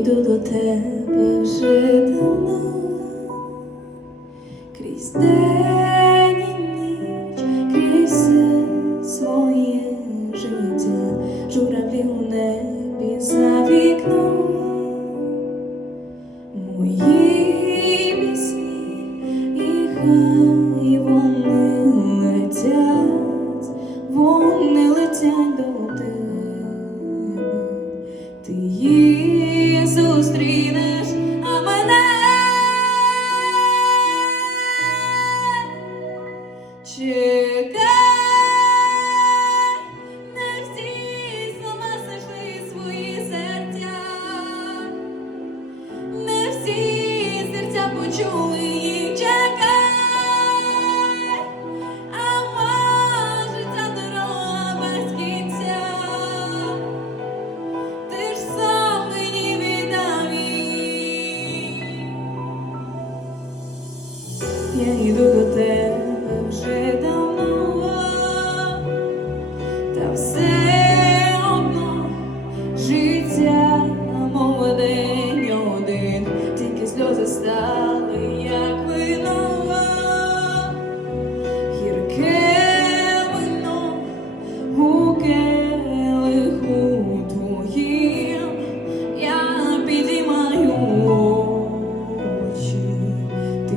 до тебе вже давно, крізь день і ніч, крізь все своє життя, журавлі у небі за вікном, мої пісні, і хай вони летять, вони летять до тебе, чекай, не всі слова знайшли свої серця. Не всі серця почули їх чекай, а може ця дорога ти ж сам мені. Я йду до все одно життя, мов день один, тільки сльози стали, як вино, гірке вино у келиху я підіймаю очі, ти